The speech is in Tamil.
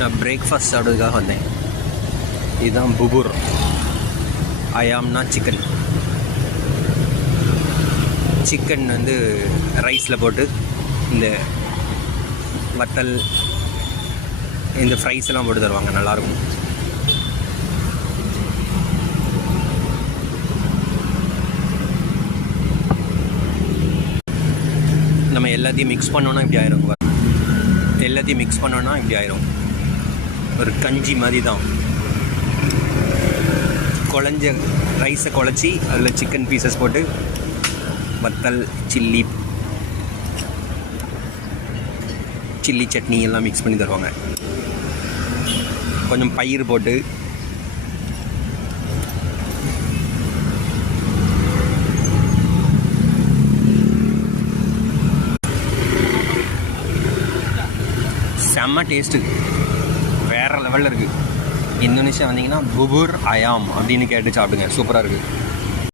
நான் பிரேக்ஃபாஸ்ட் சாப்பிட்றதுக்காக வந்தேன். இதுதான் புபூர். அயாம்னா சிக்கன். சிக்கன் வந்து ரைஸில் போட்டு இந்த வத்தல் இந்த ஃப்ரைஸ் எல்லாம் போட்டு தருவாங்க, நல்லாயிருக்கும். நம்ம எல்லாத்தையும் மிக்ஸ் பண்ணோன்னா இப்படி ஆயிரும். எல்லாத்தையும் மிக்ஸ் பண்ணோன்னா இப்படி ஆயிரும். ஒரு கஞ்சி மாதிரி தான். குழஞ்ச ரைஸை குழச்சி அதில் சிக்கன் பீசஸ் போட்டு வத்தல் சில்லி சட்னி எல்லாம் மிக்ஸ் பண்ணி தருவாங்க. கொஞ்சம் பயிர் போட்டு செம்ம டேஸ்ட்டு, வேறு லெவலில் இருக்குது. இந்தோனேஷியா வந்தீங்கன்னா புபூர் அயாம் அப்படின்னு கேட்டு சாப்பிடுங்க, சூப்பராக இருக்குது.